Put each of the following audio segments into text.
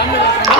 还没到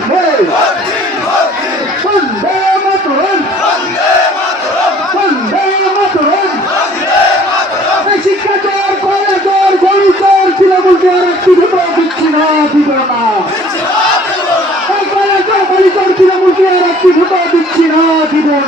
হই বন্দে মাতরম বন্দে মাতরম শিক্ষা চোর করে চোর গরু চোর তৃণমূলকে আর একটি দুটো দিচ্ছি না দিব না তৃণমূলকে আর একটি দুটো দিচ্ছি না দিব না